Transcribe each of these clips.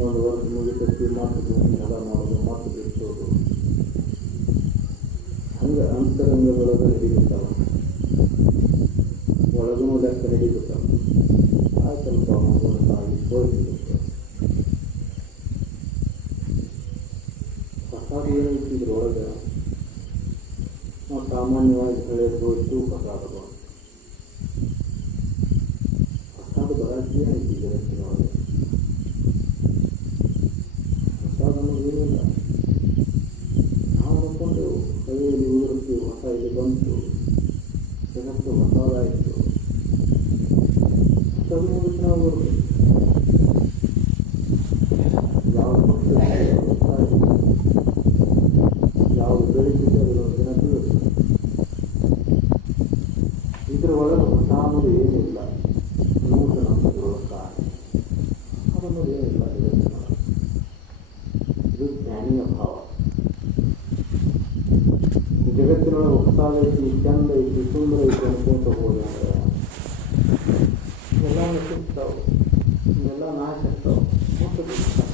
ಒಂದು ವರ್ಷ ಮುಗಿತೈತಿ ಹದ ಮಾಡೋದು ಮಾತು ಬಿಡಿಸೋದು ಹಂಗೆ ಅಂತರಂಗದೊಳಗೆ ನಡೀತಾವ ಒಳಗೂ ಲೆಕ್ಕ ನಡೀತಾವ ಆ ಸ್ವಲ್ಪ ತಾಯಿ ತೋರಿಸಿರುತ್ತೆ ಪ್ರಸಾದ ಏನೈತಿ ಇದ್ರೊಳಗೆ ನಾವು ಸಾಮಾನ್ಯವಾಗಿ ಹೇಳಿದ್ದು ಹೋಯ್ತು ಪ್ರಸಾದಗಳು ಪ್ರಸಾದ ಬರಾಕಿ ಏನೈತಿ ಜಗತ್ತಿನೊಳಗೆ ಪ್ರಸಾದ ಅನ್ನೋದು ಏನಿಲ್ಲ ನಾವು ನೋಡ್ಕೊಂಡೆವು ಕೈಯಲ್ಲಿ ಊರಕ್ಕೆ ಹೊಸ ಇದು ಬಂತು ಜಗತ್ತು ಹೊಸದಾಯಿತು ಪ್ರಸಾದ ಮುಗಿಸಿ ನಾವು ಬರ್ಬೇಕು ಯಾವ ಯಾವುದು ಬೆಳೀತಿದೆ ಅದರ ದಿನ ಬೀಳುತ್ತೆ ಇದರ ಒಳಗೆ ಹೊಸ ಅನ್ನೋದು ಏನಿಲ್ಲ ನೂತನ ಅನ್ನೋದ್ರೊಳಗೆ ಕಾರಣ ಅದನ್ನೋದು ಏನಿಲ್ಲ ಜಗತ್ತಿನೊಳಗೆ ಇದು ಜ್ಞಾನಿಯ ಭಾವ ಈ ಜಗತ್ತಿನೊಳಗೆ ಹೊಸದೈತಿ ಚಂದ ಐತಿ ಸುಂದರ ಐತಿ ಅನ್ಕೊಂತ ಹೋದ್ರೆ ಅಂದ್ರೆ ಇವೆಲ್ಲ ನಶಿಸ್ತಾವೆ ಇವೆಲ್ಲ ನಾಶ ಆಗ್ತಾವೆ ಮತ್ತೆ ಬಿಡ್ತಾವೆ.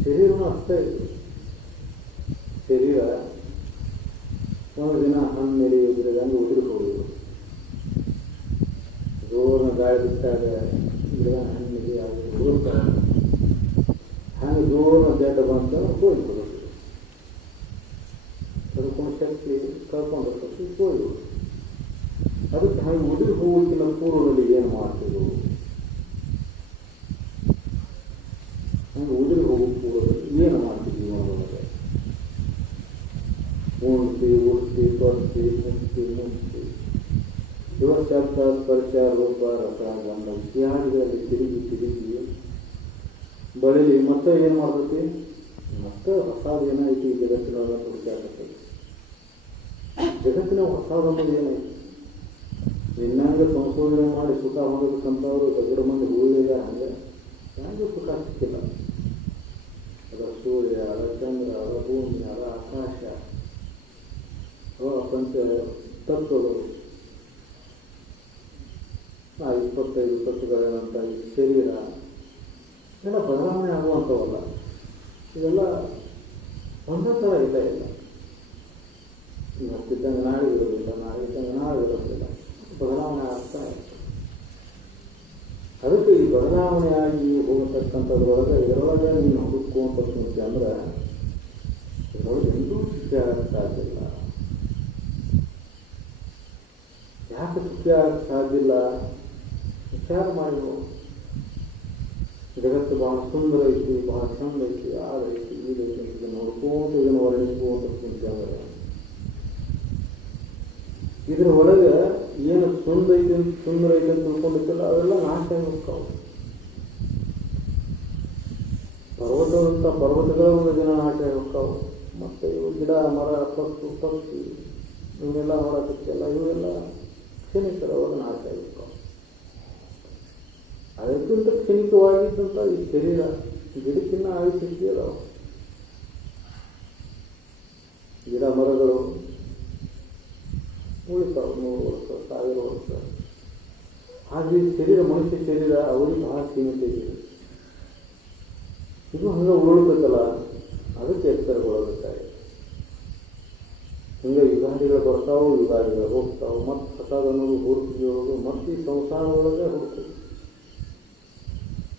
ಶರೀರನೂ ಅಷ್ಟೇ ಇದೆ ಶರೀರ ಒಂದು ದಿನ ಹಣ್ಣು ಉದುರಿದ ಹಂಗೆ ಉದುರಿ ಹೋಗುದು ಜೋರ್ನ ಗಾಳಿ ಬಿಟ್ಟಾಗ ಗಿಡ ಹಣ್ಣಿಗೆ ಅದು ಉದುರ್ತಾರೆ ಹಂಗೆ ಜೋರ್ನ ಜಡ್ಡ ಬಂತ ಹೋಗ್ಬಿಡೋದು ಕಳ್ಕೊಂಡು ಶಕ್ತಿ ಕಳ್ಕೊಂಡು ಶಕ್ತಿ ಹೋಗ್ಬಿಡು ಅದಕ್ಕೆ ಹಾಗೆ ಉದುರಿ ಹೋಗೋಕ್ಕಿಂತ ಪೂರ್ವದಲ್ಲಿ ಏನು ಮಾಡ್ತೀವಿ ಹಂಗೆ ಉದುರಿ ಹೋಗೋ ಪೂರ್ವದಲ್ಲಿ ಏನು ಮಾಡ್ತೀವಿ ಜೀವನದೊಳಗೆ ಉಣ್ತಿ ಉಡ್ತಿ ತೊಡ್ತಿ ಮುಕ್ತಿ ಮುಕ್ತಿ ಶಿವಶಬ್ದ ಸ್ಪರ್ಶ ರೂಪ ರಸ ಗಂಧ ಇತ್ಯಾದಿಗಳಲ್ಲಿ ತಿರುಗಿ ತಿರುಗಿ ಬಳಿಲಿ ಮತ್ತೆ ಏನು ಮಾಡ್ತೈತಿ? ಮತ್ತೆ ಹೊಸದು ಏನೈತಿ ಜಗತ್ತಿನೊಳಗೆ ಆಗತ್ತೆ ಜಗತ್ತಿನ ಹೊಸದು ಅನ್ನೋದು ಏನೈತಿ ನಿನ್ನಂಗೆ ಸಂಶೋಧನೆ ಮಾಡಿ ಸುಖ ಹೊಂದಬೇಕಂತವ್ರು ದೊಡ್ಡ ಮಂದಿ ಉಳಿದ ಹಂಗೆ ಯಾರಿಗೂ ಸುಖ ಸಿಕ್ಕಿಲ್ಲ. ಅದರ ಸೂರ್ಯ ಅದರ ಚಂದ್ರ ಅದರ ಭೂಮಿ ಅದರ ಆಕಾಶ. ಅವರ ಪಂಚ ತತ್ವಗಳು. ಆ ಇಪ್ಪತ್ತೈದು ತತ್ವಗಳೇನಂತ ಶರೀರ. ಎಲ್ಲ ಬದಲಾವಣೆ ಆಗುವಂಥವಲ್ಲ. ಇದೆಲ್ಲ ಒಂದೇ ಥರ ಇಲ್ಲ ಇಲ್ಲ ಇವತ್ತಿದ್ದಂಗೆ ನಾಳೆ ಇರೋದಿಲ್ಲ, ನಾಳೆ ಇದ್ದಂಗೆ ನಾಳೆ ಇರೋದಿಲ್ಲ. ಬದಲಾವಣೆ ಆಗ್ತಾ ಇತ್ತು ಅದಕ್ಕೆ ಈ ಬದಲಾವಣೆಯಾಗಿ ಹೋಗತಕ್ಕಂಥದ್ರೊಳಗೆ ಇದರೊಳಗೆ ನೀನು ಹುಡುಕುವಂಥ ಕುಂತೆ ಅಂದ್ರೆ, ಇದರೊಳಗೆ ಎಂದೂ ಶಿಕ್ಷೆ ಆಗಕ್ಕೆ ಸಾಧ್ಯ ಇಲ್ಲ. ಯಾಕೆ ಶಿಕ್ಷೆ ಆಗಕ್ಕೆ ಸಾಧ್ಯ ಇಲ್ಲ? ವಿಚಾರ ಮಾಡಿ. ಜಗತ್ತು ಬಹಳ ಸುಂದರ ಐತಿ, ಬಹಳ ಚಂದ ಐತಿ ಆದೈತಿ ಈ ಅಂತ ನೋಡ್ಕೋತ ಇದನ್ನು ವರ್ಣಿಸ್ಕೋತ ಕುಂತೆ ಅಂದ್ರೆ ಇದ್ರ ಒಳಗೆ ಏನು ಸುಂದರ ಐತಿ ಅಂತ ಸುಂದರ ಐತಿ ಅಂತ ತಿಳ್ಕೊಂಡಿತ್ತಲ್ಲ ಅವೆಲ್ಲ ನಾಶ ಹೋಗ್ತಾವೆ ಪರ್ವತದಂತ ಪರ್ವತಗಳ ಒಂದು ದಿನ ನಾಶ ಹೋಗ್ತಾವೆ ಮತ್ತೆ ಇವು ಗಿಡ, ಮರ, ಪಕ್ಷು, ಪಕ್ಷಿ, ಇವನ್ನೆಲ್ಲ ನೋಡೋದಕ್ಕೆಲ್ಲ ಇವೆಲ್ಲ ಅವರು ನಾಶ ಹೋಗ್ತಾವೆ ಅದಕ್ಕಿಂತ ಕ್ಷಣಿಕವಾಗಿದ್ದಂಥ ಈ ಶರೀರ ಗಿಡಕ್ಕಿನ್ನ ಅದಾವ ಗಿಡ ಮರಗಳು ಉಳಿತಾವೆ ನೂರು ವರ್ಷ, ಸಾವಿರ ವರ್ಷ. ಹಾಗೆ ಶರೀರ, ಮನುಷ್ಯ ಶರೀರ, ಅವರಿಗೆ ಬಹಳ ಸೀಮಿತ ಇದೆ. ಇದು ಹಂಗೆ ಉರುಳ್ಬೇಕಲ್ಲ, ಅದಕ್ಕೆ ಎಚ್ಚರಗೊಳ್ಳಬೇಕಾಗಿದೆ. ಹಿಂಗೆ ಯುಗಾದಿಗಳು ಬರ್ತಾವೋ, ಯುಗಾದಿಗಳು ಹೋಗ್ತಾವೆ, ಮತ್ತೆ ಪ್ರಸಾದ ಅನ್ನೋದು ಹುಡುಕಿಯೋದು ಮತ್ತೆ ಈ ಸಂಸಾರ ಒಳಗೆ ಹುಡುಕು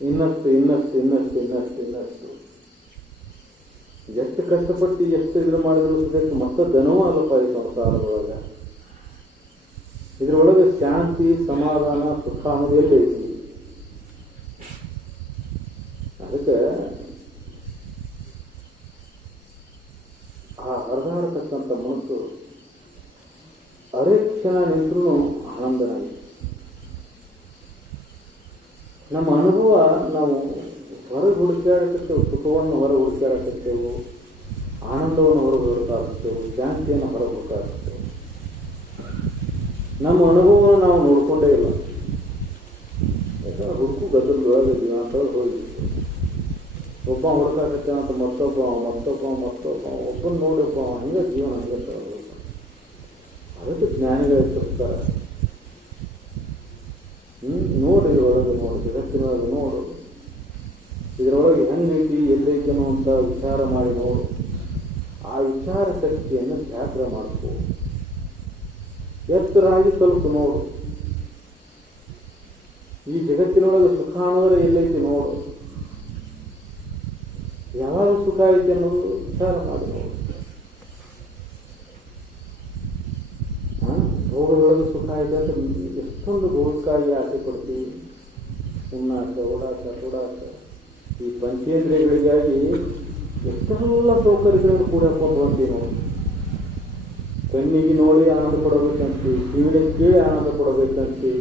ಇನ್ನಷ್ಟು ಇನ್ನಷ್ಟು ಇನ್ನಷ್ಟು ಇನ್ನಷ್ಟು ಇನ್ನಷ್ಟು. ಎಷ್ಟು ಕಷ್ಟಪಟ್ಟು ಎಷ್ಟು ಇದು ಮಾಡಿದ್ರು ಸುಖಕ್ಕೆ ಮತ್ತೆ ಧನವೂ ಆಗಪ್ಪ ಈ ಸಂಸಾರದೊಳಗೆ ಇದರೊಳಗೆ ಶಾಂತಿ, ಸಮಾಧಾನ, ಸುಖ ಅನ್ನೋದು ಅದಕ್ಕೆ ಆ ಹರಿದಾಡತಕ್ಕಂಥ ಮನಸ್ಸು ಅರೆ ಕ್ಷಣ ನಿಂತರೂ ಆನಂದ ನನಗೆ ನಮ್ಮ ಅನುಭವ ನಾವು ಹೊರಗೆ ಹುಡುಕಾಡಕತ್ತೇವೆ ಸುಖವನ್ನು ಹೊರ ಹುಡುಕಾಡಕತ್ತೇವೆ ಆನಂದವನ್ನು ಹೊರಗೆ ಹುಡುಕಾಡ್ತೇವೆ ಶಾಂತಿಯನ್ನು ಹೊರಗೆ ಹುಡುಕಾಡ್ತೇವೆ ನಮ್ಮ ಅನುಭವವನ್ನು ನಾವು ನೋಡಿಕೊಂಡೇ ಇಲ್ಲ. ಯಾಕಂದ್ರೆ ಹುಡುಕು ಗದ್ದಲದೊಳಗೆ ಅಂತ ಹೋಗಿ ಒಬ್ಬ ಹುಡುಕಾಕತ್ತೆ ಅಂತ ಮತ್ತೊಬ್ಬ ಮತ್ತೊಬ್ಬ ಮತ್ತೊಬ್ಬ, ಒಬ್ಬನ ನೋಡಪ್ಪ ಹಂಗೆ ಜೀವನ ಹಂಗೆ. ಅದಕ್ಕೆ ಜ್ಞಾನಿಗಳು ಸಿಗ್ತಾರೆ ನೋಡಿ ನೋಡ್ರಿ ಇದ್ರೊಳಗೆ ನೋಡಿ. ಇದರೊಳಗೆ ಹೆಂಗೈತಿ ಎಲ್ಲೈತಿ ಅನ್ನುವಂಥ ವಿಚಾರ ಮಾಡಿ ನೋಡು. ಆ ವಿಚಾರ ಶಕ್ತಿಯನ್ನು ಜಾಗ್ರ ಮಾಡ್ಕೋ. ಎತ್ತರಾಗಿ ಸ್ವಲ್ಪ ನೋಡು. ಈ ಜಗತ್ತಿನೊಳಗೆ ಸುಖ ಅನ್ನೋದ್ರೆ ಎಲ್ಲೈತಿ ನೋಡು. ಯಾವಾಗ ಸುಖ ಐತಿ ಅನ್ನೋದು ವಿಚಾರ ಮಾಡಿ ನೋಡು. ಭೋಗದೊಳಗೆ ಸುಖ ಇದೆ ಅಂತ ಎಷ್ಟೊಂದು ಭೋಗಕ್ಕಾಗಿ ಆಸೆ ಪಡ್ತೀವಿ. ಉಣ್ಣಾಕ ಓಡಾಕ ತೊಡಾಕ ಈ ಪಂಚೇಂದ್ರಿಯಗಳಿಗಾಗಿ ಎಷ್ಟೆಲ್ಲ ಸೌಕರ್ಯಗಳನ್ನು ಕೂಡ ಹಾಕೊಂಡು ಹೊಂತೀವಿ ನಾವು ಕಣ್ಣಿಗೆ ನೋಡಿ ಆನಂದ ಕೊಡಬೇಕಂತೆ ಕಿವಿಗೆ ಕೇಳಿ ಆನಂದ ಕೊಡಬೇಕಂತೆ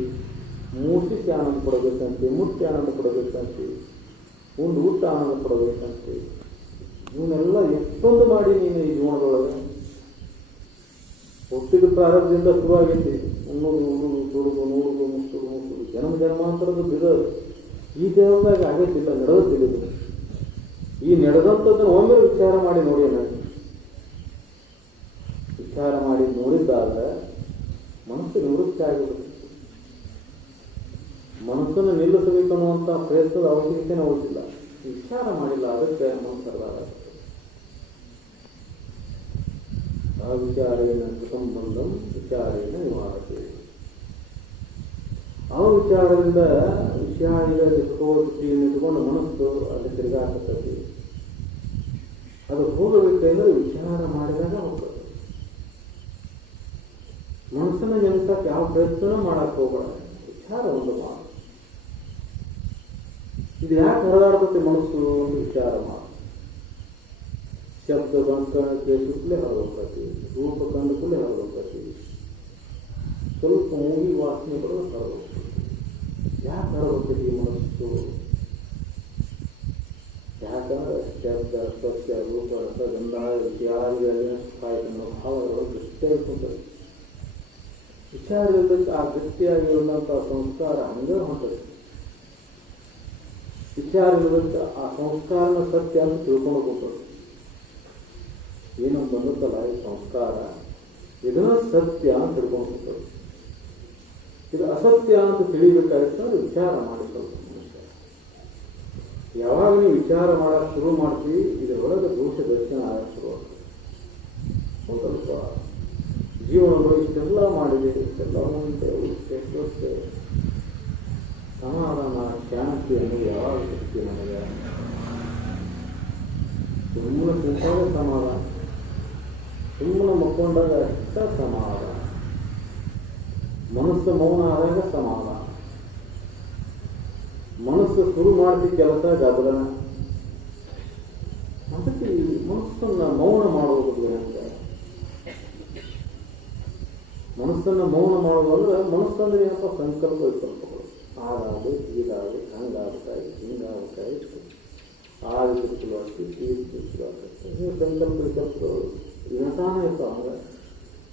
ಮೂಸಿಸಿ ಆನಂದ ಕೊಡಬೇಕಂತೆ ಮುಟ್ಟಿ ಆನಂದ ಕೊಡಬೇಕಂತೆ ಒಂದು ಊಟ ಆನಂದ ಕೊಡಬೇಕಂತೆ ಇವನ್ನೆಲ್ಲ ಎಷ್ಟೊಂದು ಮಾಡಿ ನೀನು ಈ ಜೀವನದೊಳಗೆ. ಹುಟ್ಟಿದ ಪ್ರಾರಂಭದಿಂದ ಶುರುವಾಗೈತಿ. ಉಣ್ಣೋದು ಉಣ್ಣೋದು ತೊಡುದು ನೋಡೋದು ಮುಟ್ಟುದು ಮುಟ್ಟುದು ಜನ್ಮ, ಜನ್ಮಾಂತರದ ಬಿಡೋದು ಈ ದೇಹದಾಗ ಆಗೈತಿಲ್ಲ ನಡೆದಿಲ್ಲ ಇದು. ಈ ನಡೆದಂಥದ್ದನ್ನು ಒಮ್ಮೆ ವಿಚಾರ ಮಾಡಿ ನೋಡಿ ನಾನು ವಿಚಾರ ಮಾಡಿ ನೋಡಿದ್ದಾಗ ಮನಸ್ಸು ನಿವೃತ್ತಿ ಆಗಿಬಿಡುತ್ತೆ. ಮನಸ್ಸನ್ನು ನಿಲ್ಲಿಸಬೇಕು ಅನ್ನುವಂಥ ಪ್ರಯತ್ನದ ಅವಶ್ಯಕತೆ ನೋಡುತ್ತಿಲ್ಲ ವಿಚಾರ ಮಾಡಿಲ್ಲ, ಅದಕ್ಕೆ ಮನಸ್ಸರ್ವಾದ ಅವಿಚಾರೇಣ ಸಂಬಂಧಂ ವಿಚಾರೇಣ ನಿವಾರತೆ. ಆ ವಿಚಾರದಿಂದ ವಿಷಾದಿಗಳ ದೃಷ್ಟಿಯನ್ನು ಇಟ್ಕೊಂಡು ಮನಸ್ಸು ಅಲ್ಲಿ ತಿರುಗಾಕತ್ತೈತಿ ಅದು ಹೋಗಬೇಕೆಂದ್ರೆ ವಿಚಾರ ಮಾಡಿದಾಗ ಹೋಗ್ತದೆ. ಮನಸ್ಸನ್ನ ನೆನೆಸಕ್ಕೆ ಯಾವ ಪ್ರಯತ್ನ ಮಾಡಕ್ಕೆ ಹೋಗಬೇಡ. ವಿಚಾರ ಒಂದು ಮಾಡು ಇದು ಯಾಕೆ ಹೊರದಾಡ್ತೈತೆ ಮನಸ್ಸು ಒಂದು ವಿಚಾರ ಮಾಡು ಶಬ್ದ ಬಂಕಣಕ್ಕೆ ಸುತ್ತಲೇ ಹೊರಗೋಗ್ತೈತಿ ರೂಪ ಕಂಡು ಕೂಡಲೇ ಹೊರಗೋಗ್ತೈತಿ ಸ್ವಲ್ಪ ಮೂಗಿ ವಾಸನೆ ಬರೋದು ಹೊರಗೋಗ್ತೈತಿ ಯಾಕೆ ಹೊರಗೋಗ್ತೈತಿ ಈ ಮನಸ್ಸು ಯಾಕಂದ್ರೆ ಶಬ್ದ ಸ್ಪರ್ಶ ರೂಪ ರಸ ಗಂಧ ಇತ್ಯಾದಿಗಳಿನ ಸುಖಾಯತನ ಭಾವಗಳು ಗಟ್ಟಿಯಾಗಿ ಕುಂತೈತಿ ವಿಚಾರ ಇರ್ತೈತಿ ಆ ಗಟ್ಟಿಯಾಗಿರುವಂಥ ಸಂಸ್ಕಾರ ಹಂಗೆ ಹೊಂಟೈತಿ ವಿಚಾರ ಇರುವಂಥ ಆ ಸಂಸ್ಕಾರನ ಸತ್ಯ ಅಂತ ತಿಳ್ಕೊಂಡು ಕೂತೈತಿ ಏನೋ ಬಂದತ್ತಲ್ಲ ಈ ಸಂಸ್ಕಾರ ಇದನ್ನ ಸತ್ಯ ಅಂತ ತಿಳ್ಕೊಂಡು ಕೂತೈತಿ ಇದು ಅಸತ್ಯ ಅಂತ ತಿಳಿಬೇಕಾಗಿತ್ತು ವಿಚಾರ ಮಾಡಿ ಸ್ವಲ್ಪ ಮನುಷ್ಯ. ಯಾವಾಗ ನೀವು ವಿಚಾರ ಮಾಡಕ್ಕೆ ಶುರು ಮಾಡ್ತೀವಿ, ಇದರೊಳಗೆ ದೋಷ ದರ್ಶನ ಆಗಕ್ಕೆ ಶುರು ಆಗ್ತದೆ. ಸ್ವಲ್ಪ ಜೀವನಗಳು ಇಷ್ಟೆಲ್ಲ ಮಾಡಿದೆ, ಇಷ್ಟೆಲ್ಲ ಮುಂದೆ ಇಷ್ಟೆಷ್ಟೊತ್ತೆ ಸಮಾಧಾನ, ಶಾಂತಿ ಅನ್ನೋದು ಯಾವಾಗ ಸಿಗ್ತೀವಿ ನನಗೆ ಸಮಾಧಾನ. ಸುಮ್ಮನೆ ಮಕ್ಕೊಂಡಾಗ ಅಷ್ಟ ಸಮಾಧಾನ. ಮನಸ್ಸು ಮೌನ ಆದಾಗ ಸಮಾಧಾನ. ಮನಸ್ಸು ಶುರು ಮಾಡಿದ ಕೆಲಸ ಗದಲನ ಅದಕ್ಕೆ ಮನಸ್ಸನ್ನ ಮೌನ ಮಾಡುವುದು ಅಂತ. ಮನಸ್ಸನ್ನ ಮೌನ ಮಾಡೋದು ಅಂದ್ರೆ ಮನಸ್ಸಂದ್ರೆ ಏನಪ್ಪ ಸಂಕಲ್ಪ ವಿಕಲ್ಪಗಳು ಹಾಗಾದ್ರೆ ಹೀಗಾಗಿ ಹಂಗಾಗ್ತಾಯಿ ಹಿಂಗಾಗ್ತಾಯಿ ಆ ರೀತಿ ಚಲೋ ಆಗ್ತೈತಿ ಈ ರೀತಿ ಚಲೋ ಆಗ್ತೈತಿ ನೀವು ಸಂಕಲ್ಪ ವಿಕಲ್ಪಗಳು ಇರ್ತಾವ ಅಂದ್ರೆ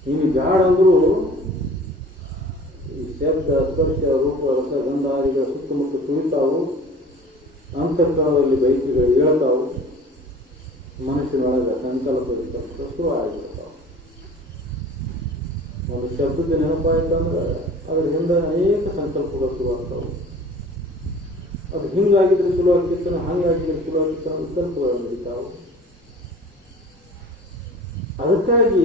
ನೀನು ಬ್ಯಾಡ ಅಂದರೂ ಈ ಶಬ್ದ, ಸ್ಪರ್ಶ, ರೂಪ, ರಸ ಗಂಧಾದಿಗಳ ಸುತ್ತಮುತ್ತ ಕುಳಿತಾವು ಅಂತಃಕಾಲದಲ್ಲಿ ಬೈಕಿಗಳು ಹೇಳ್ತಾವು ಮನಸ್ಸಿನೊಳಗೆ ಸಂಕಲ್ಪ ವಿಕಲ್ಪ ಶುರು ಆಗಿರ್ತಾವ. ಒಂದು ಶಬ್ದದ ನೆನಪಾಯಿತು ಅಂದ್ರೆ ಹಿಂದೆ ಅನೇಕ ಸಂಕಲ್ಪಗಳು ಶುರು ಆಗ್ತಾವೆ ಅದು ಹಿಂಗಾಗಿದ್ರೆ ಚಲೋ ಆಗ್ತಿತ್ತು ಹಂಗಾಗಿದ್ರೆ ಚಲೋ ಆಗ್ತಿತ್ತು ಸಂಕಲ್ಪಗಳು ನಡೀತಾವು. ಅದಕ್ಕಾಗಿ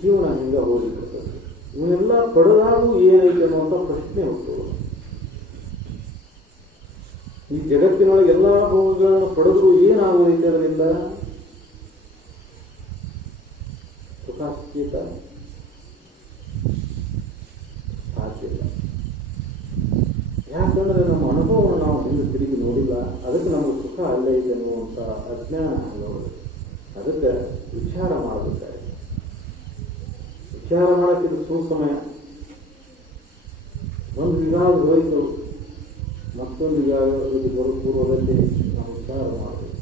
ಜೀವನ ಹಿಂಗೆ ಹೋಗಿರ್ತದೆ ಇವನ್ನೆಲ್ಲ ಪಡೆದಾಗೂ ಏನೈತೆ ಅನ್ನುವಂಥ ಪ್ರಶ್ನೆ ಉಂಟು. ಈ ಜಗತ್ತಿನೊಳಗೆ ಎಲ್ಲ ಭೋಗಗಳನ್ನು ಪಡೆದು ಏನಾಗೋದೈತೆ ಅದರಿಂದ? ಸುಖ ಸ್ಥಿತ ಸಾಧ್ಯ ಯಾಕಂದ್ರೆ ನಮ್ಮ ಅನುಭವವನ್ನು ನಾವು ಹಿಂದೆ ತಿರುಗಿ ನೋಡಿಲ್ಲ. ಅದಕ್ಕೆ ನಮಗೆ ಸುಖ ಅಲ್ಲೇ ಇದೆ ಅನ್ನುವಂಥ ಅಜ್ಞಾನ ಅದಕ್ಕೆ ವಿಚಾರ ಮಾಡಬೇಕಾಗಿದೆ ವಿಚಾರ ಸೂ ಸಮಯ ಒಂದು ವಿವಾಹ ಹೋಯಿತು. ಮತ್ತೊಂದು ವಿವಾಹದಲ್ಲಿ ಬರೋ ಪೂರ್ವದಲ್ಲಿ ನಾವು ವಿಚಾರ ಮಾಡಬೇಕು.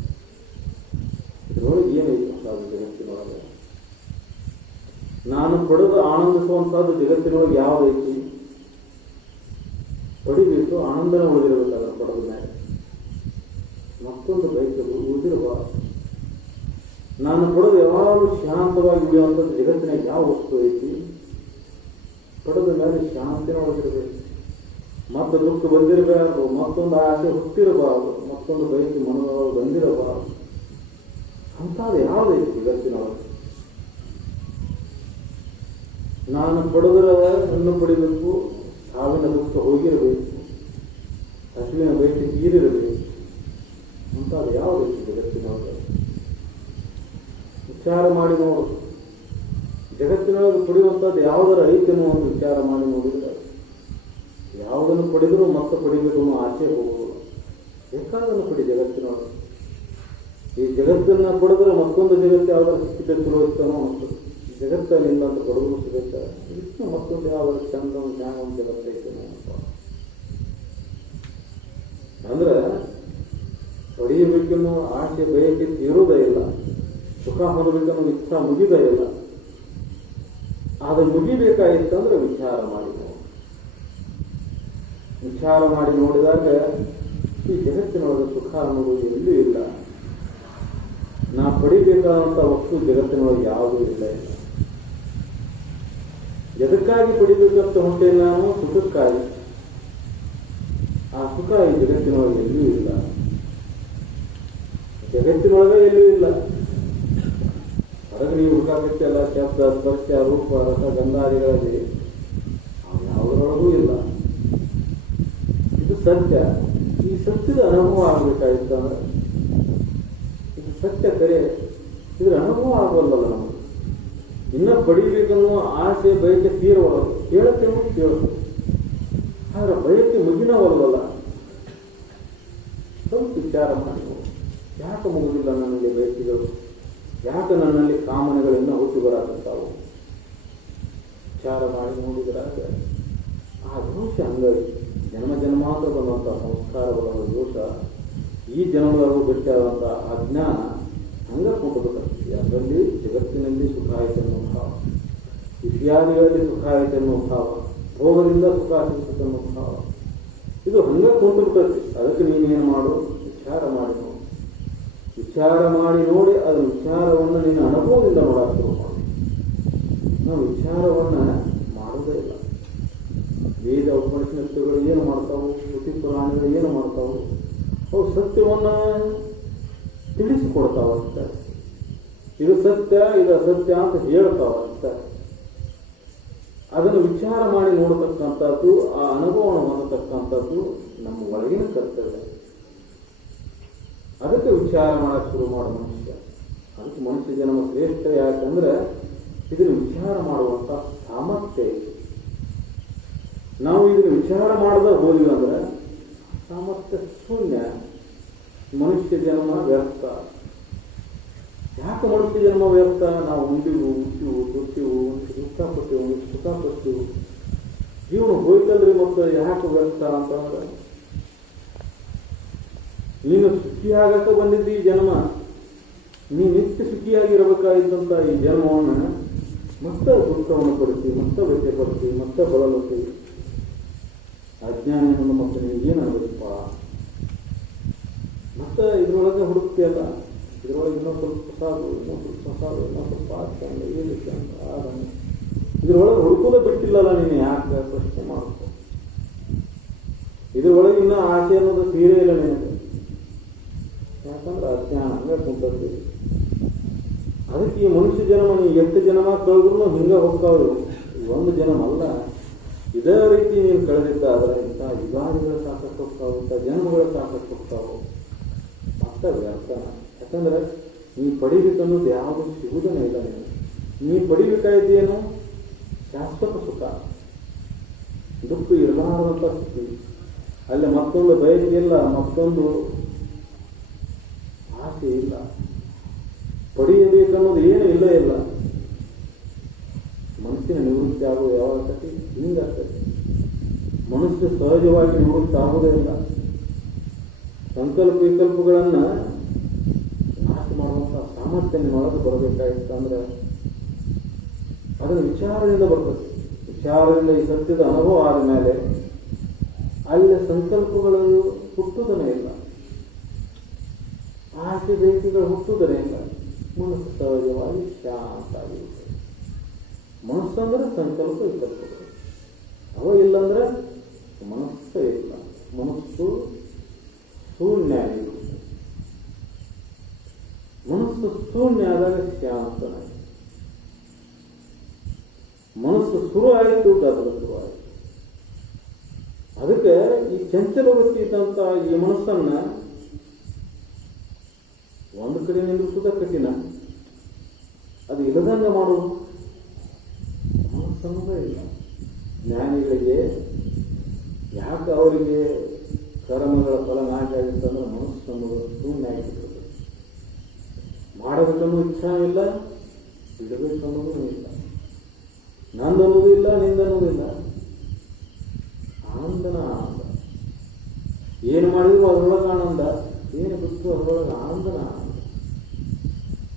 ಇದರೊಳಗೆ ಏನೈತೆ ಅದು ಜಗತ್ತಿನೊಳಗೆ ನಾನು ಪಡೆದು ಆನಂದಿಸುವಂಥದ್ದು ಜಗತ್ತಿನೊಳಗೆ ಯಾವುದೈತಿ ಪಡಿಬೇಕು, ಆನಂದನ ಉಳಿದಿರಬೇಕಾದ್ರೆ ಪಡೆದ ಮೇಲೆ. ಮತ್ತೊಂದು ಬಯಸಲು ಉಳಿದಿರಬಾರದು ನಾನು ಪಡೆದು ಯಾವಾಗಲೂ ಶಾಂತವಾಗಿ ಉಳಿಯುವಂಥದ್ದು ಜಗತ್ತಿನಾಗ ಯಾವ ವಸ್ತು ಐತಿ? ಪಡೆದ ಮೇಲೆ ಶಾಂತಿನ ಒಳಗಿರಬೇಕು ಮತ್ತೆ ದುಃಖ ಬಂದಿರಬಾರದು, ಮತ್ತೊಂದು ಆಸೆ ಹುಟ್ಟಿರಬಾರದು, ಮತ್ತೊಂದು ಬಯಕೆ ಮನದೊಳಗೆ ಬಂದಿರಬಾರದು. ಅಂಥದ್ದು ಯಾವುದೈತಿ ಜಗತ್ತಿನೊಳಗೆ? ನಾನು ಪಡೆದರ ಹಣ್ಣು ಪಡಿಬೇಕು, ಸಾವಿನ ದುಃಖ ಹೋಗಿರಬೇಕು, ಹಸುವಿನ ಬಯಕೆ ತೀರಿರಬೇಕು ಅಂಥದ್ದು ಯಾವುದೈತಿ ಜಗತ್ತಿನೊಳಗೆ? ವಿಚಾರ ಮಾಡಿ ನೋಡು. ಜಗತ್ತಿನೊಳಗೆ ಪಡೆಯುವಂಥದ್ದು ಯಾವುದರ ಐತೆನೋ ಒಂದು ವಿಚಾರ ಮಾಡಿ ನೋಡಿದ್ರೆ ಯಾವುದನ್ನು ಪಡೆದರೂ ಮತ್ತೆ ಪಡಿಬೇಕು ಅನ್ನೋ ಆಸೆ ಹೋಗುವುದು ಬೇಕಾದನ್ನು ಪಡಿ ಜಗತ್ತಿನೊಳಗೆ. ಈ ಜಗತ್ತನ್ನು ಪಡೆದ್ರೆ ಮತ್ತೊಂದು ಜಗತ್ತು ಯಾವ್ದಾರು ಸಿಕ್ಕಿದೆ ಚಲೋ ಇರ್ತಾನೋ ಮತ್ತು ಜಗತ್ತಲ್ಲಿ ಅಂತ ಕೊಡಗು ಸಿಗುತ್ತೆ? ಇಷ್ಟು ಮತ್ತೊಂದು ಯಾವ್ದಾರು ಚಂದ ಜ್ಞಾನ ಒಂದು ಜಗತ್ತು ಐತೆನೋ ಅಂತ ಅಂದ್ರೆ ಪಡೆಯಬೇಕೆನ್ನೋ ಆಸೆ ಬಯಕೆ ಇರೋದೇ ಇಲ್ಲ. ಸುಖ ಹೊಂದಬೇಕನ್ನೋ ಇಚ್ಛಾ ಮುಗಿದ ಇಲ್ಲ. ಅದು ಮುಗಿಬೇಕಾಗಿತ್ತಂದ್ರೆ ವಿಚಾರ ಮಾಡಿ ವಿಚಾರ ಮಾಡಿ ನೋಡಿದಾಗ ಈ ಜಗತ್ತಿನೊಳಗೆ ಸುಖ ಅನ್ನೋದು ಎಲ್ಲೂ ಇಲ್ಲ. ನಾ ಪಡಿಬೇಕಾದಂಥ ವಸ್ತು ಜಗತ್ತಿನೊಳಗೆ ಯಾವುದೂ ಇಲ್ಲ ಇಲ್ಲ. ಎದಕ್ಕಾಗಿ ಪಡಿಬೇಕಂತ ಹೊಟ್ಟೆ ನಾನು? ಸುಖಕ್ಕಾಗಿ. ಆ ಸುಖ ಈ ಜಗತ್ತಿನೊಳಗೆ ಎಲ್ಲೂ ಇಲ್ಲ. ಜಗತ್ತಿನೊಳಗೆ ಎಲ್ಲೂ ಇಲ್ಲ. ಹೊರಗೆ ನೀವು ಹುಡುಕಾಕತ್ತೆಲ್ಲ ಶಬ್ದ, ಸ್ಪರ್ಶ, ರೂಪ, ರಸ, ಗಂಧಾದಿಗಳಲ್ಲಿ. ಯಾವುದರೊಳಗೂ ಇಲ್ಲ. ಇದು ಸತ್ಯ. ಈ ಸತ್ಯದ ಅನುಭವ ಆಗಬೇಕಾಗಿತ್ತಂದ್ರೆ ಇದು ಸತ್ಯ ಕರೆ. ಇದ್ರ ಅನುಭವ ಆಗೋಲ್ಲಲ್ಲ ನಮಗೆ. ಇನ್ನೂ ಪಡಿಬೇಕನ್ನೋ ಆಸೆ, ಬಯಕೆ ತೀರವಲ್ಲ. ಕೇಳುತ್ತೇವೆ ಕೇಳೋದು ಆದ್ರೆ ಬಯಕೆ ಮುಗಿನವಲ್ಲಲ್ಲ. ಸ್ವಲ್ಪ ವಿಚಾರ ಮಾಡಿ. ಯಾಕೆ ಮುಗುದಿಲ್ಲ ನನಗೆ ಬಯಕೆಗಳು? ಯಾಕೆ ನನ್ನಲ್ಲಿ ಕಾಮನೆಗಳಿಂದ ಹುಟ್ಟು ಬರಕತ್ತಾವು ವಿಚಾರ ಮಾಡಿ ನೋಡಿದ್ರಾಗ ಆ ದೋಷ ಹಂಗಾಗಿ ಜನ್ಮ ಜನ್ಮಾಂತರ ಬಂದಂಥ ಸಂಸ್ಕಾರಗಳ ದೋಷ ಈ ಜನ್ಮದೊಳಗೂ ಆ ಅಜ್ಞಾನ ಹಂಗ ಕೊಂಡ್ಬಿಡುತ್ತೆ ಅದರಲ್ಲಿ ಜಗತ್ತಿನಲ್ಲಿ ಸುಖ ಆಯ್ತು ಅನ್ನೋ ಇತ್ಯಾದಿಗಳಲ್ಲಿ ಸುಖ ಆಯ್ತು ಅನ್ನೋ ಭೋಗದಿಂದ ಸುಖ ಅನ್ನೋ ಇದು ಹಂಗ ಕೊಂಡ್ಬಿಡ್ತೈತಿ ಅದಕ್ಕೆ ನೀನೇನು ಮಾಡು? ವಿಚಾರ ಮಾಡಿ ವಿಚಾರ ಮಾಡಿ ನೋಡಿ ಅದರ ವಿಚಾರವನ್ನು ನಿನ್ನ ಅನುಭವದಿಂದ ನೋಡಕ್ಕೆ ನಾವು ವಿಚಾರವನ್ನ ಮಾಡುವುದೇ ಇಲ್ಲ. ವೇದ ಉಪನಿಷತ್ತುಗಳು ಏನು ಮಾಡ್ತಾವು, ಶ್ರುತಿ ಪುರಾಣಗಳು ಏನು ಮಾಡ್ತಾವು, ಅವು ಸತ್ಯವನ್ನು ತಿಳಿಸಿಕೊಡ್ತಾವಂತ. ಇದು ಸತ್ಯ, ಇದು ಅಸತ್ಯ ಅಂತ ಹೇಳ್ತಾವಂತ. ಅದನ್ನು ವಿಚಾರ ಮಾಡಿ ನೋಡತಕ್ಕಂಥದ್ದು, ಆ ಅನುಭವವನ್ನು ಹೊಂದತಕ್ಕಂಥದ್ದು ನಮ್ಮ ಒಳಗಿನ ಕರ್ತವ್ಯ. ಅದಕ್ಕೆ ವಿಚಾರ ಮಾಡಕ್ಕೆ ಶುರು ಮಾಡೋ ಮನುಷ್ಯ. ಅದಕ್ಕೆ ಮನುಷ್ಯ ಜನ್ಮ ಶ್ರೇಷ್ಠ ಯಾಕಂದ್ರೆ ಇದನ್ನು ವಿಚಾರ ಮಾಡುವಂತ ಸಾಮರ್ಥ್ಯ ಇದೆ. ನಾವು ಇದನ್ನು ವಿಚಾರ ಮಾಡದ ಹೋದ್ವಿ ಅಂದ್ರೆ ಸಾಮರ್ಥ್ಯ ಶೂನ್ಯ. ಮನುಷ್ಯ ಜನ್ಮ ವ್ಯರ್ಥ. ಯಾಕೆ ಮನುಷ್ಯ ಜನ್ಮ ವ್ಯರ್ಥ? ನಾವು ಉಂಡಿವು ಉಂಟಿವು ಕೊಟ್ಟಿವು ದುಃಖ ಕೊಟ್ಟಿವು ಸುಖ ಕೊಟ್ಟಿವು ಜೀವನ ಹೋಯ್ತಲ್ರಿ ಮತ್ತು ಯಾಕೆ ವ್ಯರ್ಥ ಅಂತಂದ್ರೆ ನೀನು ಸುಖಿಯಾಗಕ್ಕೆ ಬಂದಿದ್ದಿ ಈ ಜನ್ಮ. ನೀ ನಿತ್ಯ ಸುಖಿಯಾಗಿರಬೇಕಾಗಿದ್ದಂಥ ಈ ಜನ್ಮವನ್ನು ಮತ್ತೆ ದುಃಖವನ್ನು ಪಡಿಸಿ ಮತ್ತೆ ವ್ಯಥೆ ಪಡಿಸಿ ಮತ್ತೆ ಬಳಲುತ್ತಿ ಅಜ್ಞಾನಿಯನ್ನು ಮತ್ತೆ ನಿನಗೆ ಏನು ಆಗಬೇಕಪ್ಪ ಮತ್ತೆ ಇದರೊಳಗೆ ಹುಡುಕ್ತಿಯಲ್ಲ ಇದ್ರೊಳಗೆ ಇನ್ನೊಂದು ಸ್ವಲ್ಪ ಸಾಕು, ಇನ್ನೊಂದು ಸ್ವಲ್ಪ ಸಾಕು, ಇನ್ನೊಂದು ಸ್ವಲ್ಪ ಆಗ್ತಾನೆ ಏನಕ್ಕೆ ಅಂತ ಆದಂಗೆ ಇದ್ರೊಳಗೆ ಹುಡುಕೋದೇ ಬಿಟ್ಟಿಲ್ಲಲ್ಲ ನೀನು, ಯಾಕೆ ಪ್ರಶ್ನೆ ಮಾಡ್ಕೊ ಇದ್ರೊಳಗೆ ಇನ್ನೂ ಆಸೆ ಅನ್ನೋದು ತೀರೇ ಇಲ್ಲ ನಿನಗೆ. ಯಾಕಂದ್ರೆ ಅಜ್ಞಾನ ಹಂಗೆ ಕುಂತದ್ದು. ಅದಕ್ಕೆ ಈ ಮನುಷ್ಯ ಜನ್ಮ ನೀ ಎಷ್ಟು ಜನ್ಮ ಕಳೆದ್ರು ಹಿಂಗೆ ಹೋಗ್ತಾವ್ರು. ಒಂದು ಜನ್ಮ ಅಲ್ಲ. ಇದೇ ರೀತಿ ನೀನು ಕಳೆದಿದ್ದಾದ್ರೆ ಇಂಥ ಯುಗಾದಿಗಳ ಸಾಕಷ್ಟು ಹೋಗ್ತಾವೆ, ಇಂಥ ಜನ್ಮಗಳ ಸಾಕಷ್ಟು ಹೋಗ್ತಾವೆ. ಅಂತ ವ್ಯರ್ಥ. ಯಾಕಂದ್ರೆ ನೀ ಪಡಿಬೇಕನ್ನೋದು ಯಾವುದು ಸಿಗುವುದನೇ ಇಲ್ಲ ನೀನು ನೀ ಪಡಿಬೇಕಾಯ್ತೇನು ಶಾಶ್ವತ ಸುಖ. ದುಃಖ ಇರಲಾರದಂಥ ಸ್ಥಿತಿ ಅಲ್ಲಿ ಮತ್ತೊಂದು ಬಯಕೆ ಇಲ್ಲ, ಮತ್ತೊಂದು ಆಸೆ ಇಲ್ಲ. ಪಡೆಯಬೇಕನ್ನೋದು ಏನು ಇಲ್ಲ ಇಲ್ಲ. ಮನಸ್ಸಿನ ನಿವೃತ್ತಿ ಆಗುವ ಯಾವಾಗ ಆಗ್ತದೆ. ಹಿಂಗಾಗ್ತದೆ ಮನಸ್ಸು ಸಹಜವಾಗಿ ನಿವೃತ್ತಿ ಆಗುವುದೇ ಇಲ್ಲ. ಸಂಕಲ್ಪ ವಿಕಲ್ಪಗಳನ್ನು ನಾಶ ಮಾಡುವಂಥ ಸಾಮರ್ಥ್ಯ ನಿಮ್ಮೊಳಗೆ ಬರಬೇಕಾಗಿತ್ತು ಅಂದರೆ ಅದನ್ನು ವಿಚಾರದಿಂದ ಬರ್ತದೆ. ವಿಚಾರದಿಂದ ಈ ಸತ್ಯದ ಅನುಭವ ಆದ ಮೇಲೆ ಅಲ್ಲಿ ಸಂಕಲ್ಪಗಳು ಹುಟ್ಟುವುದನ್ನೇ ಇಲ್ಲ. ಆಸೆ ಬೇಕಿಗಳು ಹುಟ್ಟುವುದರಿಂದ ಮನಸ್ಸು ಸಹಜವಾಗಿ ಶಾಂತ ಆಗಿರುತ್ತೆ ಮನಸ್ಸು ಅಂದ್ರೆ ಸಂಕಲ್ಪ ವಿಕಲ್ಪಗಳು ಅವ ಇಲ್ಲಂದ್ರೆ ಮನಸ್ಸು ಇಲ್ಲ. ಮನಸ್ಸು ಶೂನ್ಯ ಆಗಿರುತ್ತೆ ಮನಸ್ಸು ಶೂನ್ಯ ಆದಾಗ ಶಾಂತನಾಗಿ. ಮನಸ್ಸು ಶುರು ಆಯಿತು ಗದ್ದಲ ಶುರು ಆಯಿತು ಅದಕ್ಕೆ ಈ ಚಂಚಲ ವೃತ್ತಿ ಇದ್ದಂತಹ ಈ ಮನಸ್ಸನ್ನ ಒಂದು ಕಡೆ ನಿಲ್ಲಿಸುವುದ ಕಠಿಣ. ಅದು ಇಲ್ಲದಂಗೆ ಮಾಡೋದು ಸಮುದಾಯ ಇಲ್ಲ. ಜ್ಞಾನಿಗಳಿಗೆ ಯಾಕೆ ಅವರಿಗೆ ಕರ್ಮಗಳ ಫಲ ನಾಶ ಆಗಿತ್ತು ಅಂದ್ರೆ ಮನಸ್ಸು ಅನ್ನೋದು ಶೂನ್ಯ ಆಗಿರ್ತದೆ ಮಾಡಬೇಕನ್ನೋ ಇಚ್ಛಾ ಇಲ್ಲ ಬಿಡಬೇಕನ್ನೋದು ಇಲ್ಲ. ನಂದನ್ನೋದು ಇಲ್ಲ, ನಿಂದನ್ನೋದು ಇಲ್ಲ ಆನಂದನ ಆನಂದ ಏನು ಮಾಡಿದ್ರು ಅದರೊಳಗೆ ಆನಂದ ಏನು ಬಿಟ್ಟು ಅದರೊಳಗೆ ಆನಂದನ ಆನಂದ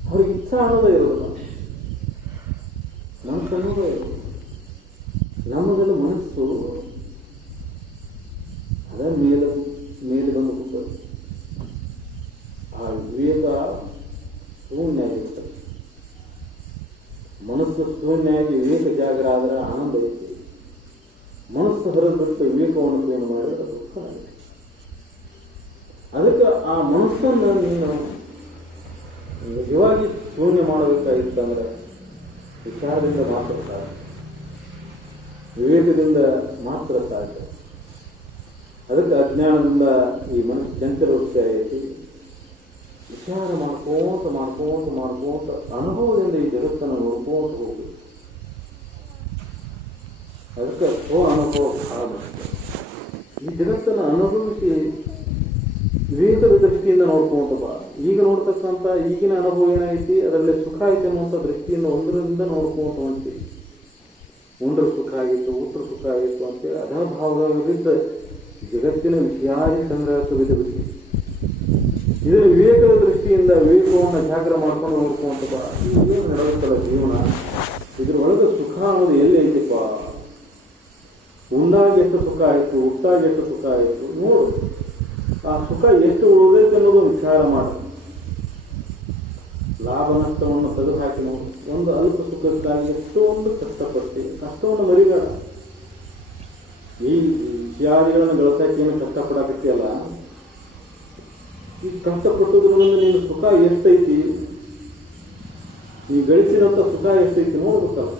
ಅವ್ರಿಗೆ ಇಚ್ಛಾ ಅನ್ನೋದೇ ಇರೋದಿಲ್ಲ ಮನಸ್ಸು ಅನ್ನೋದೇ ಇರೋದಿಲ್ಲ ನಮ್ಮದೆಲ್ಲ ಮನಸ್ಸು ಅದರ ಮೇಲೆ ಮೇಲೆ ಬಂದು ಕೂತದೆ ಆ ವಿವೇಕ ಶೂನ್ಯ ಆಗಿರ್ತದೆ ಮನಸ್ಸು ಶೂನ್ಯವಾಗಿ ವಿವೇಕ ಜಾಗರ ಆದರೆ ಆನಂದ ಐತಿ ಮನಸ್ಸು ಹೊರಗೆ ಬಿಟ್ಟು ವಿವೇಕವನ್ನು ಶೂನ್ಯ ಮಾಡಿದ್ರೆ ದುಃಖ ಆಗುತ್ತೆ ಅದಕ್ಕೆ ಆ ಮನಸ್ಸನ್ನು ನೀನು ನಿಜವಾಗಿ ಶೂನ್ಯ ಮಾಡಬೇಕಾಗಿತ್ತಂದ್ರೆ ವಿಚಾರದಿಂದ ಮಾತ್ರ ಸಾಧ್ಯ ವಿವೇಕದಿಂದ ಮಾತ್ರ ಸಾಧ್ಯ. ಅದಕ್ಕೆ ಅಜ್ಞಾನದಿಂದ ಈ ಮನಸ್ಸು ಚಂಚಲ ವೃತ್ತಿ ಐತಿ ವಿಚಾರ ಮಾಡ್ಕೋತ ಮಾಡ್ಕೋತ ಮಾಡ್ಕೋತ ಅನುಭವದಿಂದ ಈ ಜಗತ್ತನ್ನು ನೋಡ್ಕೋತ ಹೋಗುದು ಅದಕ್ಕೆ ಸ್ವ ಅನುಭವ ಮುಖ್ಯ. ಈ ಜಗತ್ತನ್ನು ಅನುಭವಿಸಿ ವಿವೇಕದ ದೃಷ್ಟಿಯಿಂದ ನೋಡ್ಕೊಂತ ಬಾ. ಈಗ ನೋಡ್ತಕ್ಕಂಥ ಈಗಿನ ಅನುಭವ ಏನೈತಿ ಅದರಲ್ಲಿ ಸುಖ ಐತೆ ಅನ್ನುವಂಥ ದೃಷ್ಟಿಯಿಂದ ಒಂದರಿಂದ ನೋಡ್ಕೊಂತ ಹೊಂಟಿ ಉಂಡ್ರ ಸುಖ ಆಗಿತ್ತು ಊಟ ಸುಖ ಆಗಿತ್ತು ಅಂತೇಳಿ ಅದ ವಿರುದ್ಧ ಜಗತ್ತಿನ ವಿಚಾರಿ ಸಂಗ್ರಹಕ್ಕೆ ಬಿದ್ದು ಇದರ ವಿವೇಕದ ದೃಷ್ಟಿಯಿಂದ ವಿವೇಕವನ್ನು ಜಾಗ್ರ ಮಾಡ್ಕೊಂಡು ನೋಡ್ಕೊಂತ ಏನು ನಡೆಯುತ್ತಲ್ಲ ಜೀವನ? ಇದ್ರೊಳಗೆ ಸುಖ ಅನ್ನೋದು ಎಲ್ಲಿ ಐತಿಪ್ಪ? ಉಂಡಾಗ ಎಷ್ಟು ಸುಖ ಆಯಿತು, ಹುಟ್ಟಾಗ ಎಷ್ಟು ಸುಖ ಆಯಿತು? ನೋಡು. ಆ ಸುಖ ಎಷ್ಟು ಉಳಿದೈತೆ ಅನ್ನೋದು ವಿಚಾರ ಮಾಡು. ಲಾಭ ನಷ್ಟವನ್ನು ತೆಗೆದುಹಾಕಿ ನೋಡಿ. ಒಂದು ಅಲ್ಪ ಸುಖಕ್ಕಾಗಿ ಎಷ್ಟೊಂದು ಕಷ್ಟಪಡ್ತೀವಿ ಕಷ್ಟವನ್ನು ಮರಿಬೇಡ. ಈ ವಿಷಯಾದಿಗಳನ್ನು ಗಳಿಸಕ್ಕೆ ಏನು ಕಷ್ಟಪಡಕತ್ತಿಯಲ್ಲ ಈ ಕಷ್ಟಪಟ್ಟದ್ರಿಂದ ನೀನು ಸುಖ ಎಷ್ಟೈತಿ? ನೀ ಗಳಿಸಿದಂಥ ಸುಖ ಎಷ್ಟೈತಿ ನೋಡ್ಬೇಕಲ್ಲ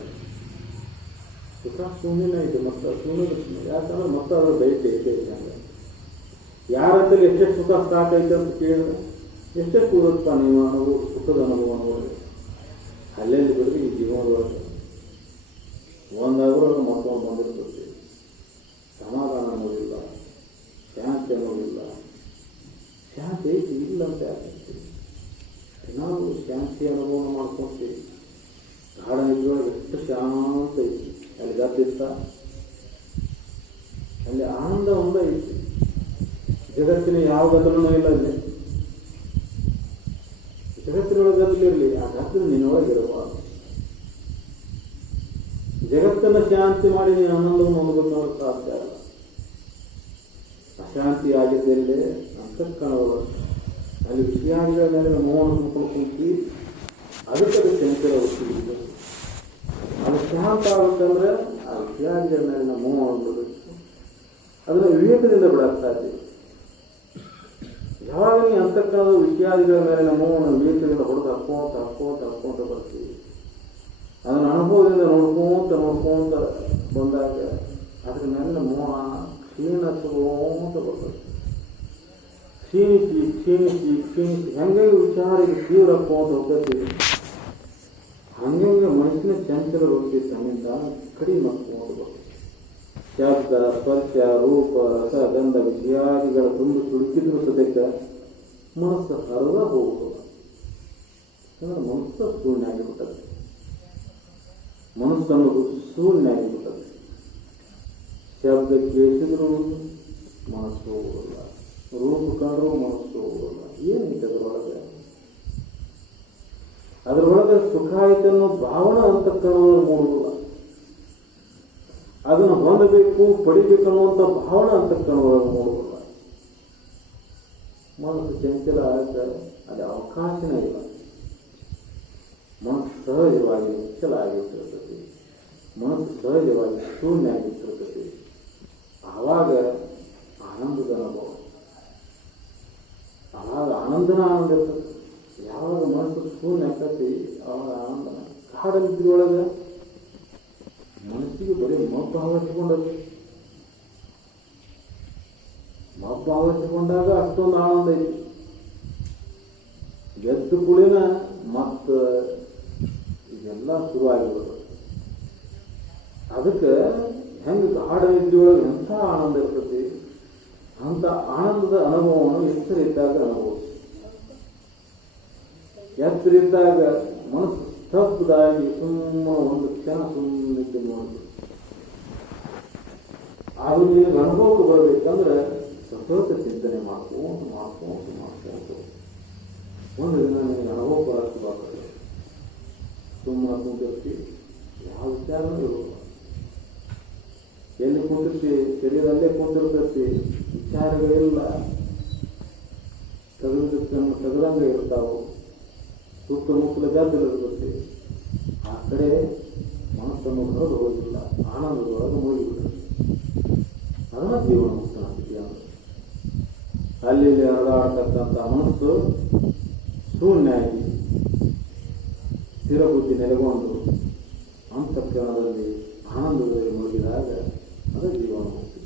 ಸುಖ ಸುಮ್ಮನೆ ಇದೆ ಮತ್ತೆ ಶೂನ್ಯ ಯಾಕಂದ್ರೆ ಮತ್ತೆ ಅದರ ಬಯಕೆ ಐತೆ ಐತೆ ಯಾರಂತಲ್ಲಿ ಎಷ್ಟೆಷ್ಟು ಸುಖ ಐತೆ ಅಂತ ಕೇಳಿದ್ರೆ ಎಷ್ಟೆಷ್ಟು ಉಳಿದಪ್ಪ ನೀವು ಅನ್ನೋದು ಸುಖದ ಅನುಭವ ನೋಡಿ ಅಲ್ಲೆಲ್ಲಿ ಬಿಡಲಿ ಈ ಜೀವನದೊಳಗೆ. ಒಂದಾದ್ರೂ ಮತ್ತೊಂದು ಬಂದಿರ್ತದೆ. ಸಮಾಧಾನ ಅನ್ನೋದಿಲ್ಲ, ಶಾಂತಿ ಅನ್ನೋದಿಲ್ಲ. ಶಾಂತಿ ಇಲ್ಲ ಅಂತ ಯಾಕೆ ನಾವು ಶಾಂತಿ ಅನುಭವ ಮಾಡ್ಕೊತೀವಿ. ಕಾಡ ನಿದ್ರೊಳಗೆ ಎಷ್ಟು ಶಾಂತ ಐತಿ ಅಲ್ಲಿ ಗದ್ದಿತ್ತ ಅಲ್ಲಿ ಆನಂದ ಒಂದೇ ಐತಿ ಜಗತ್ತಿನ ಯಾವ ಗದ್ದಲನೂ ಇಲ್ಲ ಅಲ್ಲಿ ಜಗತ್ತಿನೊಳಗೆ ಗದ್ದಲಿರಲಿ ಆ ಗದ್ದಲು ನಿನ್ನೊಳಗಿರುವ ಜಗತ್ತನ್ನು ಶಾಂತಿ ಮಾಡಿ ನೀನು ಆನಂದವನ್ನು ಹೊಂದಬೇಕು ಸಾಧ್ಯ ಅಲ್ಲ ಅಶಾಂತಿ ಆಗಿದ್ದಲ್ಲಿ ಅಂತಃಕರಣಗಳು ಅಲ್ಲಿ ವಿಷಯಾದಿಗಳ ಮೇಲೆ ಮೋಹನ ಮುಟ್ಕೊಂಡು ಕುಂತಿ ಅದಕ್ಕೆ ಅದು ಚಂಚಲ ವೃತ್ತಿ ಅದು ಶಾಂತ ಆಗುತ್ತಂದ್ರೆ ಆ ವಿಷಯಾದಿಗಳ ಮೇಲಿನ ಮೋಹ ಬಿಡಬೇಕು ಅದನ್ನು ವಿವೇಕದಿಂದ ಬಿಡಕ್ಕೆ ಸಾಧ್ಯ ಯಾವಾಗ ಅಂತಕ್ಕಂಥ ವಿಷಯಾದಿಗಳ ಮೇಲಿನ ಮೋಹನ ವಿವೇಕದಿಂದ ಹೊಡೆದು ಹಾಕೋತ ಹಾಕೋತ ಹಾಕೋತ ಬರ್ತೀವಿ. ಅದನ್ನು ಅನುಭವದಿಂದ ನೋಡ್ಕೊಂತ ನೋಡ್ಕೊಂತ ಬಂದಾಗ ಅದ್ರ ಮೇಲೆ ಮೋಹ ಕ್ಷೀಣಿಸ್ಕೋತ ಬರ್ತದೆ. ಕ್ಷೀಣಿಸಿ ಕ್ಷೀಣಿಸಿ ಕ್ಷೀಣಿಸಿ ಹೆಂಗೆ ವಿಚಾರಿಗೆ ತೀವ್ರ ಹಾಕೋತ ಹೋಗ್ತೈತಿ ಹಂಗೆ ಮನಸ್ಸಿನ ಚಂಚಲ ವೃತ್ತಿ ತನ್ನಿಂದ ಕಡಿಮೆ ಬರ್ತದೆ. ಶಬ್ದ ಸ್ಪರ್ಶ ರೂಪ, ರಸ, ಗಂಧ, ವಿಷಯಾದಿಗಳ ತುಂಬ ತುಡುಕಿದ್ರು ಸದ್ಯಕ್ಕೆ ಮನಸ್ಸು ಹರಿದ ಹೋಗುವುದು ಯಾಕಂದ್ರೆ ಮನಸ್ಸು ಶೂನ್ಯ ಆಗಿಬಿಟ್ಟದೆ ಮನಸ್ಸನ್ನು ಶೂನ್ಯ ಆಗಿಬಿಟ್ಟದೆ ಶಬ್ದ ಕೇಳಿಸಿದ್ರು ಮನಸ್ಸು ಹೋಗೋಲ್ಲ. ರೂಪ ಕಂಡ್ರೂ ಮನಸ್ಸು ಹೋಗೋಲ್ಲ. ಏನೈತೆ ಅದರೊಳಗೆ ಅದರೊಳಗೆ ಸುಖ ಆಯ್ತು ಅನ್ನೋ ಭಾವನೆ ಅಂತ ಕಣ್ಣೊಳಗೆ ಮೂಡುವುದಿಲ್ಲ ಅದನ್ನು ಹೊಂದಬೇಕು, ಪಡಿಬೇಕು ಅನ್ನುವಂಥ ಭಾವನೆ ಅಂತ ಕಣ್ಣೊಳಗೆ ಮೂಡುವುದಿಲ್ಲ ಮನಸ್ಸು ಚಂಚಲ ಆಗಕ್ಕೆ ಅದು ಅವಕಾಶನೇ ಇಲ್ಲ. ಮನಸ್ಸು ಸಹಜವಾಗಿ ನಿಶ್ಚಲ ಆಗಿಟ್ಟಿರ್ತದೆ ಮನಸ್ಸು ಸಹಜವಾಗಿ ಶೂನ್ಯ ಆಗಿಟ್ಟಿರ್ತದೆ ಆವಾಗ ಆನಂದದ ಅನುಭವ. ಆವಾಗ ಆನಂದನ ಆನಂದ ಇರ್ತದೆ. ಯಾವಾಗ ಮನಸ್ಸು ಶೂನ್ಯ ಆಗ್ತೈತಿ ಆವಾಗ ಆನಂದನ ಕಾಡಲ್ಲಿದ್ರೊಳಗೆ ಮನಸ್ಸಿಗೆ ಬರೀ ಮಹತ್ವ ಆವರಿಸಿಕೊಂಡದ್ದು ಮಬ್ಬು ಆಲೋಚಿಸಿಕೊಂಡಾಗ ಅಷ್ಟೊಂದು ಆನಂದ ಐತಿ ಗೆದ್ದ ಕುಳಿನ ಮತ್ತು ಇದೆಲ್ಲ ಶುರು ಅದಕ್ಕೆ ಹೆಂಗೆ ಗಾಢ ನಿದ್ದೆಯೊಳಗೆ ಎಂಥ ಆನಂದ ಇರ್ತೈತಿ ಅಂಥ ಆನಂದದ ಅನುಭವವನ್ನು ಎಚ್ಚರಿದ್ದಾಗ ಎಚ್ಚರ ಇದ್ದಾಗ ಮನಸ್ಸು ಸ್ತಬ್ದಾಗಿ ಸುಮ್ಮನೆ ಒಂದು ಕ್ಷಣ ಸುಮ್ಮನೆ ನೋಡಿ ಅದು ನಿನಗೆ ಅನುಭವಕ್ಕೆ ಬರಬೇಕಂದ್ರೆ ಸತತ ಚಿಂತನೆ ಮಾಡ್ಕೊಂಡು ಮಾಡ್ಕೊಂಡು ಮಾಡ್ಕೊಂಡು ಒಂದು ದಿನ ನನಗೆ ಅನುಭವ ಬರ್ತದೆ ಸುಮ್ಮನೆ ಕುಂತಿರ್ತೀವಿ ಯಾವ ವಿಚಾರನೂ ಇರೋಲ್ಲ ಎಲ್ಲಿ ಕುಂತಿರ್ತಿ ಶರೀರಲ್ಲೇ ಕುಂತಿರ್ತೈತಿ ವಿಚಾರಗಳಿಲ್ಲ ತೆಗೆದಕ್ಕೆ ತೆಗೆದಂಗೆ ಇರ್ತಾವು ಸುತ್ತಮುತ್ತಲ ಗದ್ದಲಿರ್ತೈತಿ ಆ ಕಡೆ ಮನಸ್ಸನ್ನು ಹೊರಗೆ ಹೋಗಿಲ್ಲ ಆನಂದದೊಳಗೆ ಮುಗಿಬಿಡ್ತದೆ ಅದನ್ನ ಜೀವನ ಅಲ್ಲಿ ಇಲ್ಲಿ ಹರಿದಾಡ್ತಕ್ಕಂಥ ಮನಸ್ಸು ಶೂನ್ಯ ಆಗಿ ಸ್ಥಿರ ಬುದ್ಧಿ ನೆಲೆಗೊಂಡು ಅಂತಃಕರಣದಲ್ಲಿ ಆನಂದದಲ್ಲಿ ಮುಳುಗಿದಾಗ ಅದು ಜೀವನ ಮುಕ್ತಿ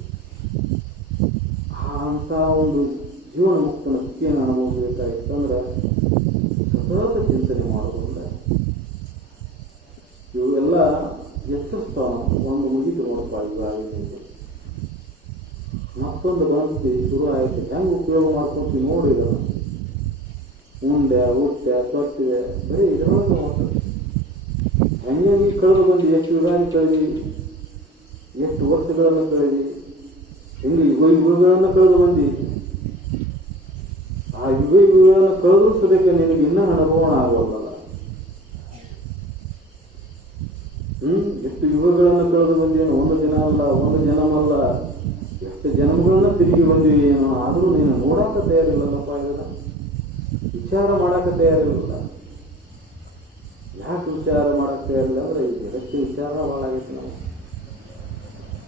ಆ ಅಂತ ಒಂದು ಜೀವನ ಮುಕ್ತನ ಸ್ಥಿತಿಯನ್ನು ಅನುಭವಿಸಬೇಕಾಗಿತ್ತಂದ್ರೆ ಸತತ ಚಿಂತನೆ ಮಾಡೋದ್ರಿಂದ ಇವೆಲ್ಲ ಎಚ್ಚರಿಸ್ತಾವ ಒಂದು ಮುಗಿದು ನೋಡಪ್ಪ ಇವಾಗಿದೆ ಮತ್ತೊಂದು ಬಂತು ಶುರು ಆಯಿತು ಹೆಂಗೆ ಉಪಯೋಗ ಮಾಡ್ಕೊಂತೀವಿ ನೋಡಿ ಇದನ್ನು ಉಂಡೆ ಉಟ್ಟೆ ತೊಟ್ಟಿದೆ. ಬರೀ ಇದರೊಳಗೆ ಮಾಡ್ತಾರೆ ಹೆಂಗೆ ಕಳೆದು ಬಂದು ಎಷ್ಟು ಯುಗಾನಿ ಕಳೆದಿ? ಎಷ್ಟು ವರ್ಷಗಳನ್ನು ಕಳೆದಿ? ಹೆಂಗೆ ಯುಗ ಯುಗಗಳನ್ನು ಕಳೆದು ಬಂದಿ? ಆ ಯುಗ ಯುಗಗಳನ್ನು ಕಳೆದು ಸದಕ್ಕೆ ನಿನಗೆ ಇನ್ನೂ ಅನುಭವ ಆಗೋಲ್ಲ. ಹ್ಮ್? ಎಷ್ಟು ಯುಗಗಳನ್ನು ಕಳೆದು ಬಂದೇನು? ಒಂದು ದಿನ ಅಲ್ಲ, ಒಂದು ಜನಮಲ್ಲ ಜನಗಳನ್ನ ತಿರುಗಿ ಬಂದಿವಿ ಏನೋ ಆದರೂ ನೀನು ನೋಡಾಕ ತಯಾರಿಲ್ಲಲ್ಲಪ್ಪ ಇದನ್ನ ವಿಚಾರ ಮಾಡಾಕ ತಯಾರಿಲ್ಲ. ಯಾಕೆ ವಿಚಾರ ಮಾಡಕ್ಕ ತಯಾರಿಲ್ಲ ಅಂದ್ರೆ ಜಗತ್ತು ವಿಚಾರ ಭಾಳ ಆಗೈತೆ ನಾವು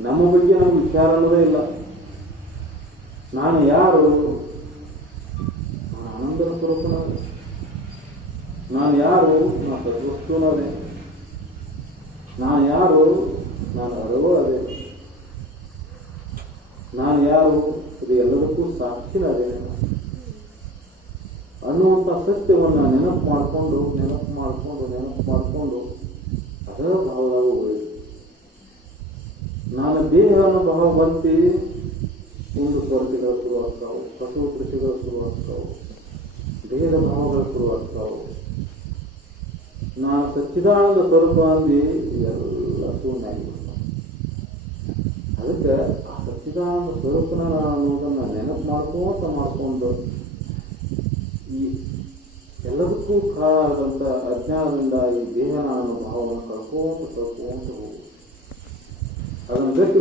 ನಮ್ಮ ಬಗ್ಗೆ ನಮ್ಗೆ ವಿಚಾರ ಅನ್ನೋದೇ ಇಲ್ಲ. ನಾನು ಯಾರು? ನಾನು ಆನಂದನ ಸ್ವರೂಪನಾದೆ ನಾನು ಯಾರು? ನಾನು ಸದ್ವಸ್ತುನದೇ ನಾನು ಯಾರು? ನಾನು ಅರಿವು ಅದೇ ನಾನು ಯಾರು? ಇದು ಎಲ್ಲದಕ್ಕೂ ಸಾಕ್ಷಿನಾದೆ ಅನ್ನುವಂಥ ಸತ್ಯವನ್ನು ನೆನಪು ಮಾಡಿಕೊಂಡು ನೆನಪು ಮಾಡಿಕೊಂಡು ನೆನಪು ಮಾಡಿಕೊಂಡು ಅದರ ಭಾವದಾಗ ಹೋಗಿ ನಾನು ದೇಹ ಅನುಭವ ಭಾವ ಬಂತಿ ಒಂದು ಕೊರತೆಗಳು ಶುರು ಆಗ್ತಾವು ಪಶು ಕೃಷಿಗಳು ಶುರು ಆಗ್ತಾವೆ ದೇಹದ ಭಾವಗಳು ಆಗ್ತಾವೆ ನಾನು ಸಚ್ಚಿದಾನಂದ ಸ್ವರೂಪ ಅಂದಿ ಎಲ್ಲ ಆಗಿಬಿಡ್ತಾವೆ ಅದಕ್ಕೆ ಆ ಸಚ್ಚಿದಾನಂದ ಸ್ವರೂಪನ ನಾನು ಅನ್ನೋದನ್ನ ನೆನಪು ಮಾಡ್ಕೋತ ಮಾಡ್ಕೊಂಡು ಈ ಎಲ್ಲದಕ್ಕೂ ಕಾರಣದಂತ ಅಜ್ಞಾನದಿಂದ ಈ ದೇಹ ನಾನು ಭಾವವನ್ನು ಕಳ್ಕೋತ ಕಳ್ಕೋತ ಹೋಗು. ಅದನ್ನು ಗಟ್ಟಿ